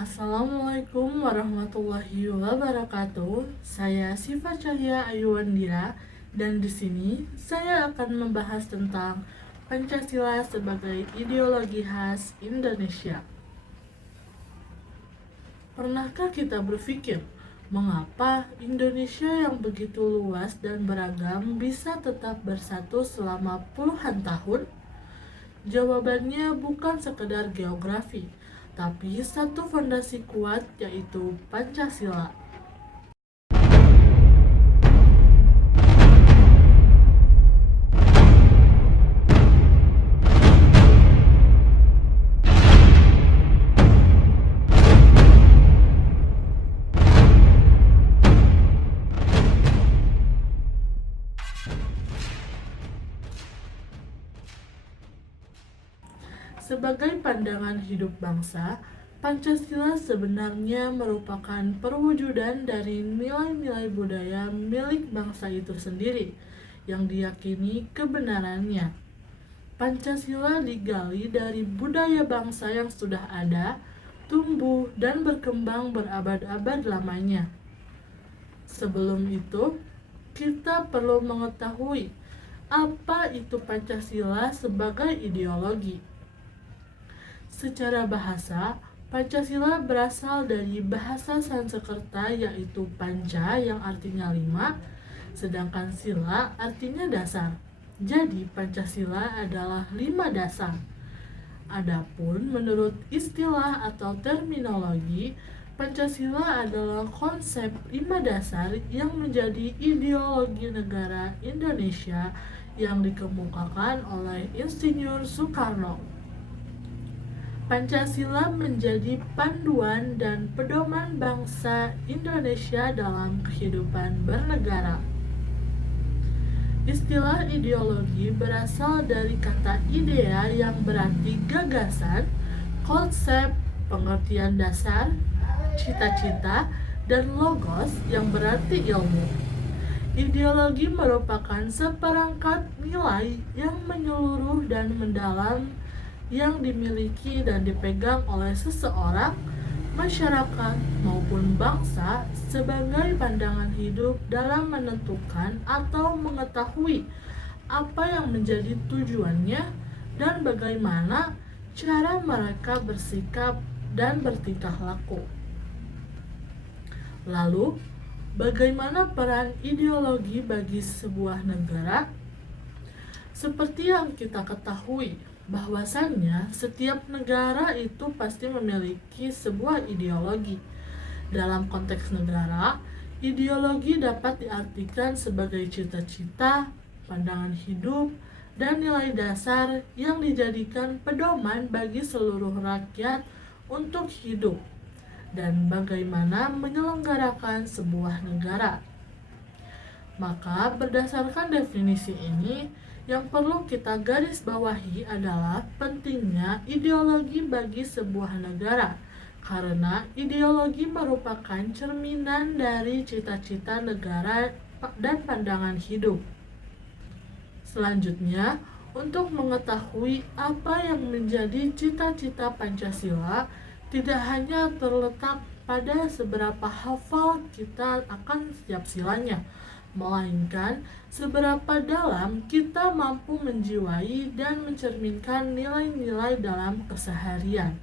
Assalamualaikum warahmatullahi wabarakatuh. Saya Siva Cahya Ayuandira dan di sini saya akan membahas tentang Pancasila sebagai ideologi khas Indonesia. Pernahkah kita berpikir mengapa Indonesia yang begitu luas dan beragam bisa tetap bersatu selama puluhan tahun? Jawabannya bukan sekedar geografi, tapi satu fondasi kuat yaitu Pancasila. Sebagai pandangan hidup bangsa, Pancasila sebenarnya merupakan perwujudan dari nilai-nilai budaya milik bangsa itu sendiri yang diyakini kebenarannya. Pancasila digali dari budaya bangsa yang sudah ada, tumbuh, dan berkembang berabad-abad lamanya. Sebelum itu, kita perlu mengetahui apa itu Pancasila sebagai ideologi. Secara bahasa, Pancasila berasal dari bahasa Sanskerta yaitu panca yang artinya 5, sedangkan sila artinya dasar. Jadi Pancasila adalah 5 dasar. Adapun menurut istilah atau terminologi, Pancasila adalah konsep 5 dasar yang menjadi ideologi negara Indonesia yang dikemukakan oleh Insinyur Soekarno. Pancasila menjadi panduan dan pedoman bangsa Indonesia dalam kehidupan bernegara. Istilah ideologi berasal dari kata idea yang berarti gagasan, konsep, pengertian dasar, cita-cita, dan logos yang berarti ilmu. Ideologi merupakan seperangkat nilai yang menyeluruh dan mendalam yang dimiliki dan dipegang oleh seseorang, masyarakat, maupun bangsa sebagai pandangan hidup dalam menentukan atau mengetahui apa yang menjadi tujuannya dan bagaimana cara mereka bersikap dan bertingkah laku. Lalu, bagaimana peran ideologi bagi sebuah negara? Seperti yang kita ketahui, bahwasannya setiap negara itu pasti memiliki sebuah ideologi. Dalam konteks negara, ideologi dapat diartikan sebagai cita-cita, pandangan hidup, dan nilai dasar yang dijadikan pedoman bagi seluruh rakyat untuk hidup dan bagaimana menyelenggarakan sebuah negara. Maka berdasarkan definisi ini, yang perlu kita garis bawahi adalah pentingnya ideologi bagi sebuah negara, karena ideologi merupakan cerminan dari cita-cita negara dan pandangan hidup. Selanjutnya, untuk mengetahui apa yang menjadi cita-cita Pancasila, tidak hanya terletak pada seberapa hafal kita akan setiap silanya, melainkan seberapa dalam kita mampu menjiwai dan mencerminkan nilai-nilai dalam keseharian.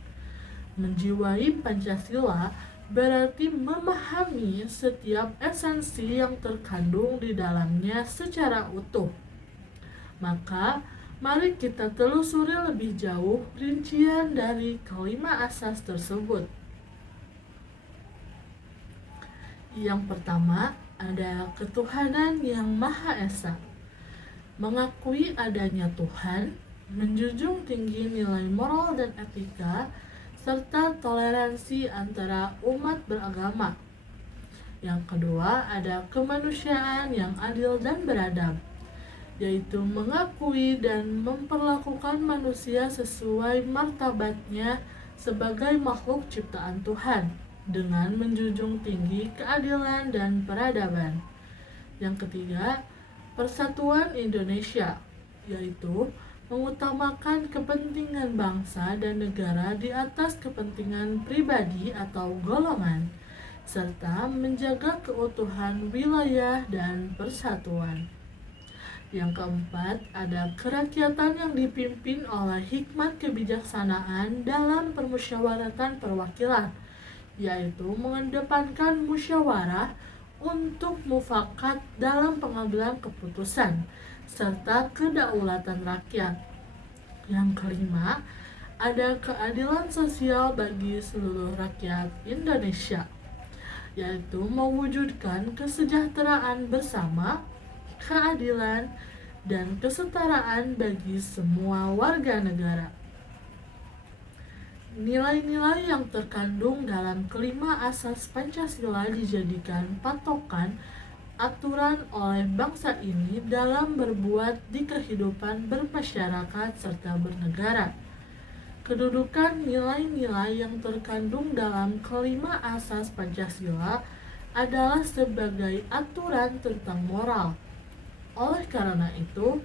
Menjiwai Pancasila berarti memahami setiap esensi yang terkandung di dalamnya secara utuh. Maka, mari kita telusuri lebih jauh rincian dari kelima asas tersebut. Yang pertama, ada ketuhanan yang Maha Esa. Mengakui adanya Tuhan, menjunjung tinggi nilai moral dan etika, serta toleransi antara umat beragama. Yang kedua, ada kemanusiaan yang adil dan beradab, yaitu mengakui dan memperlakukan manusia sesuai martabatnya sebagai makhluk ciptaan Tuhan, dengan menjunjung tinggi keadilan dan peradaban. Yang ketiga, persatuan Indonesia, yaitu mengutamakan kepentingan bangsa dan negara di atas kepentingan pribadi atau golongan, serta menjaga keutuhan wilayah dan persatuan. Yang keempat, ada kerakyatan yang dipimpin oleh hikmat kebijaksanaan dalam permusyawaratan perwakilan, yaitu mengedepankan musyawarah untuk mufakat dalam pengambilan keputusan, serta kedaulatan rakyat. Yang kelima, ada keadilan sosial bagi seluruh rakyat Indonesia, yaitu mewujudkan kesejahteraan bersama, keadilan, dan kesetaraan bagi semua warga negara. Nilai-nilai yang terkandung dalam kelima asas Pancasila dijadikan patokan aturan oleh bangsa ini dalam berbuat di kehidupan bermasyarakat serta bernegara. Kedudukan nilai-nilai yang terkandung dalam kelima asas Pancasila adalah sebagai aturan tentang moral. Oleh karena itu,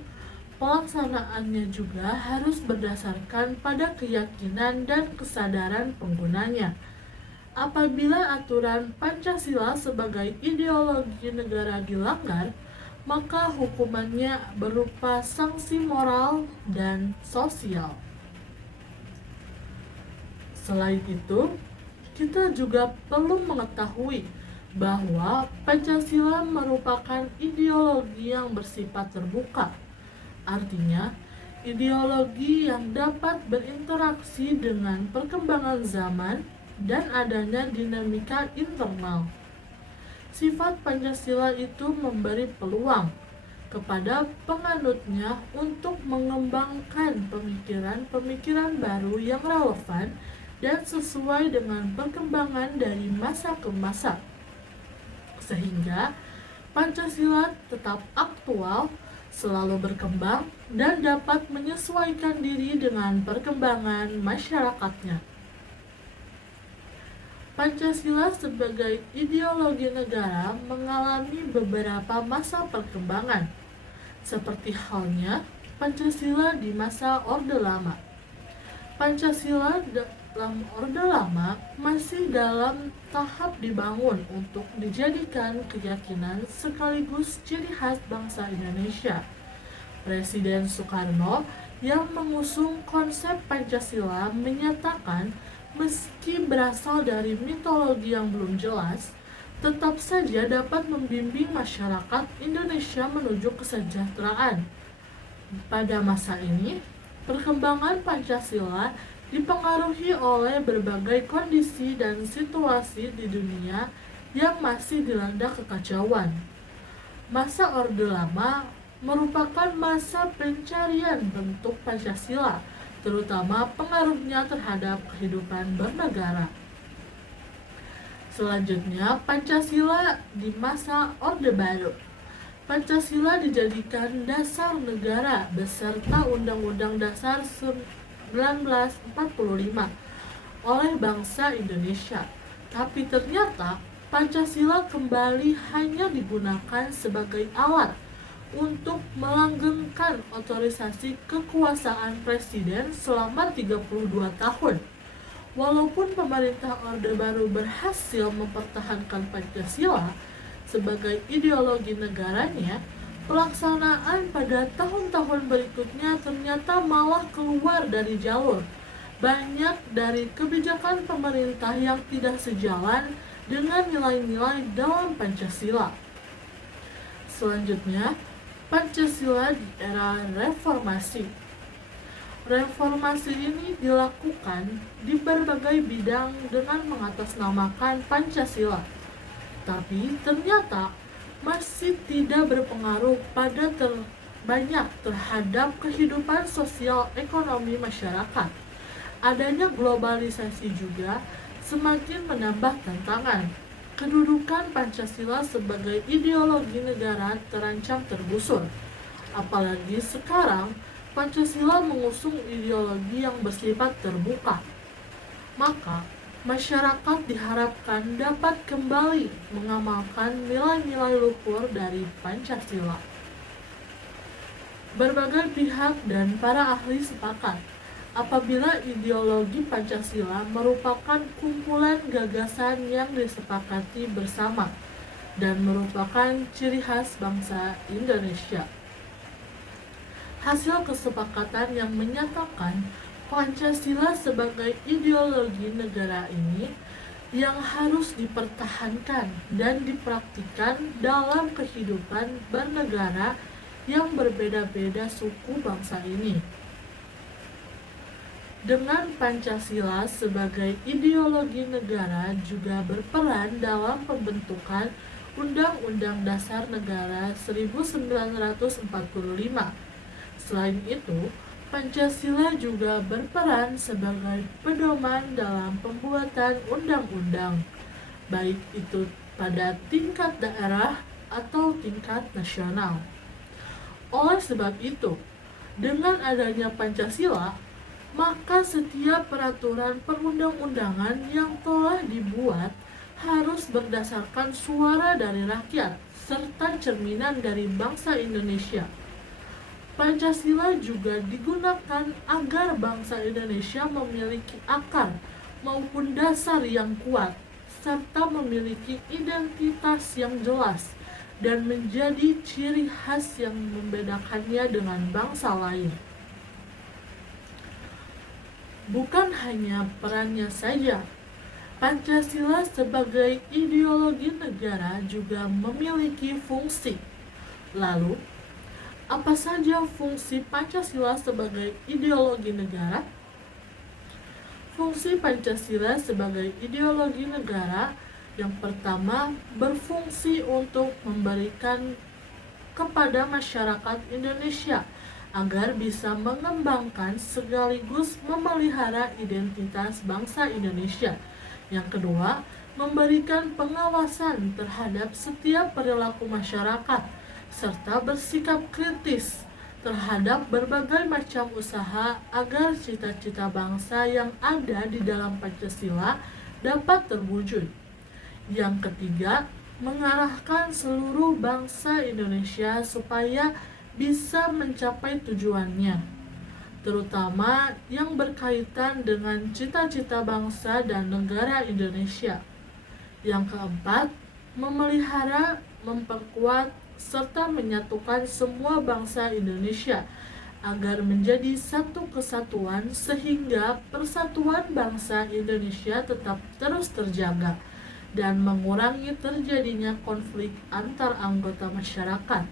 pelaksanaannya juga harus berdasarkan pada keyakinan dan kesadaran penggunanya. Apabila aturan Pancasila sebagai ideologi negara dilanggar, maka hukumannya berupa sanksi moral dan sosial. Selain itu, kita juga perlu mengetahui bahwa Pancasila merupakan ideologi yang bersifat terbuka. Artinya, ideologi yang dapat berinteraksi dengan perkembangan zaman dan adanya dinamika internal. Sifat Pancasila itu memberi peluang kepada penganutnya untuk mengembangkan pemikiran-pemikiran baru yang relevan dan sesuai dengan perkembangan dari masa ke masa, sehingga Pancasila tetap aktual, selalu berkembang, dan dapat menyesuaikan diri dengan perkembangan masyarakatnya. Pancasila sebagai ideologi negara mengalami beberapa masa perkembangan, seperti halnya Pancasila di masa Orde Lama. Pancasila dalam Orde Lama masih dalam tahap dibangun untuk dijadikan keyakinan sekaligus ciri khas bangsa Indonesia. Presiden Soekarno yang mengusung konsep Pancasila menyatakan meski berasal dari mitologi yang belum jelas, tetap saja dapat membimbing masyarakat Indonesia menuju kesejahteraan. Pada masa ini, perkembangan Pancasila dipengaruhi oleh berbagai kondisi dan situasi di dunia yang masih dilanda kekacauan. Masa Orde Lama merupakan masa pencarian bentuk Pancasila, terutama pengaruhnya terhadap kehidupan bernegara. Selanjutnya, Pancasila di masa Orde Baru. Pancasila dijadikan dasar negara beserta Undang-Undang Dasar 1945 oleh bangsa Indonesia. Tapi ternyata Pancasila kembali hanya digunakan sebagai alat untuk melanggengkan otorisasi kekuasaan presiden selama 32 tahun. Walaupun pemerintah Orde Baru berhasil mempertahankan Pancasila sebagai ideologi negaranya, pelaksanaan pada tahun-tahun berikutnya ternyata malah keluar dari jalur. Banyak dari kebijakan pemerintah yang tidak sejalan dengan nilai-nilai dalam Pancasila. Selanjutnya, Pancasila di era reformasi. Reformasi ini dilakukan di berbagai bidang dengan mengatasnamakan Pancasila, tapi ternyata masih tidak berpengaruh pada banyak terhadap kehidupan sosial ekonomi masyarakat. Adanya globalisasi juga semakin menambah tantangan. Kedudukan Pancasila sebagai ideologi negara terancam tergusur. Apalagi sekarang Pancasila mengusung ideologi yang bersifat terbuka. Maka masyarakat diharapkan dapat kembali mengamalkan nilai-nilai luhur dari Pancasila. Berbagai pihak dan para ahli sepakat apabila ideologi Pancasila merupakan kumpulan gagasan yang disepakati bersama dan merupakan ciri khas bangsa Indonesia. Hasil kesepakatan yang menyatakan Pancasila sebagai ideologi negara ini yang harus dipertahankan dan dipraktikkan dalam kehidupan bernegara yang berbeda-beda suku bangsa ini. Dengan Pancasila sebagai ideologi negara juga berperan dalam pembentukan Undang-Undang Dasar Negara 1945. Selain itu, Pancasila juga berperan sebagai pedoman dalam pembuatan undang-undang, baik itu pada tingkat daerah atau tingkat nasional. Oleh sebab itu, dengan adanya Pancasila, maka setiap peraturan perundang-undangan yang telah dibuat harus berdasarkan suara dari rakyat serta cerminan dari bangsa Indonesia. Pancasila juga digunakan agar bangsa Indonesia memiliki akar maupun dasar yang kuat serta memiliki identitas yang jelas dan menjadi ciri khas yang membedakannya dengan bangsa lain. Bukan hanya perannya saja, Pancasila sebagai ideologi negara juga memiliki fungsi. Lalu, apa saja fungsi Pancasila sebagai ideologi negara? Fungsi Pancasila sebagai ideologi negara yang pertama berfungsi untuk memberikan kepada masyarakat Indonesia agar bisa mengembangkan sekaligus memelihara identitas bangsa Indonesia. Yang kedua, memberikan pengawasan terhadap setiap perilaku masyarakat serta bersikap kritis terhadap berbagai macam usaha agar cita-cita bangsa yang ada di dalam Pancasila dapat terwujud. Yang ketiga, mengarahkan seluruh bangsa Indonesia supaya bisa mencapai tujuannya, terutama yang berkaitan dengan cita-cita bangsa dan negara Indonesia. Yang keempat, memelihara, memperkuat, serta menyatukan semua bangsa Indonesia agar menjadi satu kesatuan sehingga persatuan bangsa Indonesia tetap terus terjaga dan mengurangi terjadinya konflik antar anggota masyarakat.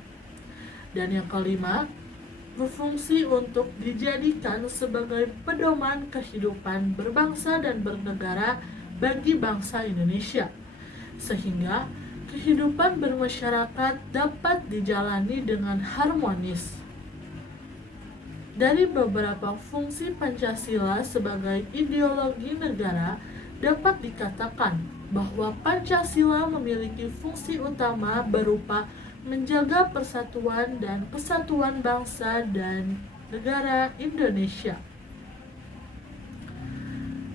Dan yang kelima, berfungsi untuk dijadikan sebagai pedoman kehidupan berbangsa dan bernegara bagi bangsa Indonesia, sehingga kehidupan bermasyarakat dapat dijalani dengan harmonis. Dari beberapa fungsi Pancasila sebagai ideologi negara, dapat dikatakan bahwa Pancasila memiliki fungsi utama berupa menjaga persatuan dan kesatuan bangsa dan negara Indonesia.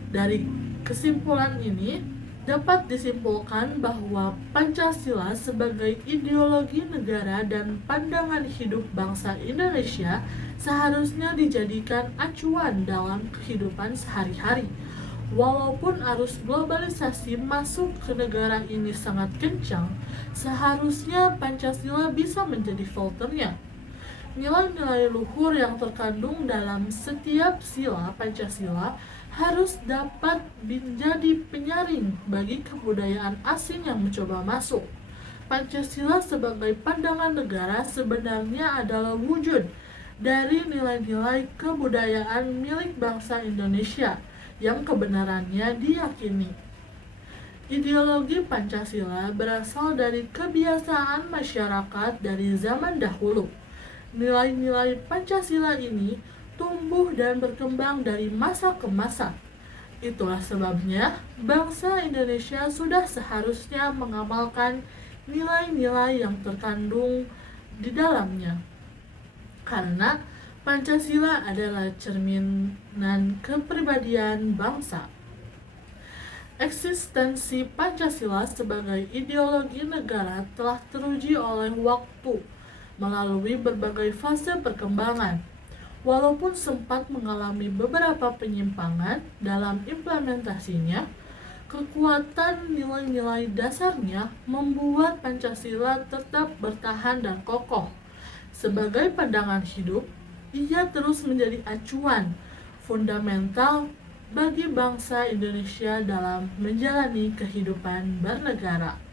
Dari kesimpulan ini, dapat disimpulkan bahwa Pancasila sebagai ideologi negara dan pandangan hidup bangsa Indonesia seharusnya dijadikan acuan dalam kehidupan sehari-hari. Walaupun arus globalisasi masuk ke negara ini sangat kencang, seharusnya Pancasila bisa menjadi filternya. Nilai-nilai luhur yang terkandung dalam setiap sila Pancasila harus dapat menjadi penyaring bagi kebudayaan asing yang mencoba masuk. Pancasila sebagai pandangan negara sebenarnya adalah wujud dari nilai-nilai kebudayaan milik bangsa Indonesia yang kebenarannya diyakini. Ideologi Pancasila berasal dari kebiasaan masyarakat dari zaman dahulu. Nilai-nilai Pancasila ini tumbuh dan berkembang dari masa ke masa. Itulah sebabnya bangsa Indonesia sudah seharusnya mengamalkan nilai-nilai yang terkandung di dalamnya. Karena Pancasila adalah cerminan kepribadian bangsa. Eksistensi Pancasila sebagai ideologi negara telah teruji oleh waktu melalui berbagai fase perkembangan. Walaupun sempat mengalami beberapa penyimpangan dalam implementasinya, kekuatan nilai-nilai dasarnya membuat Pancasila tetap bertahan dan kokoh. Sebagai pandangan hidup, ia terus menjadi acuan fundamental bagi bangsa Indonesia dalam menjalani kehidupan bernegara.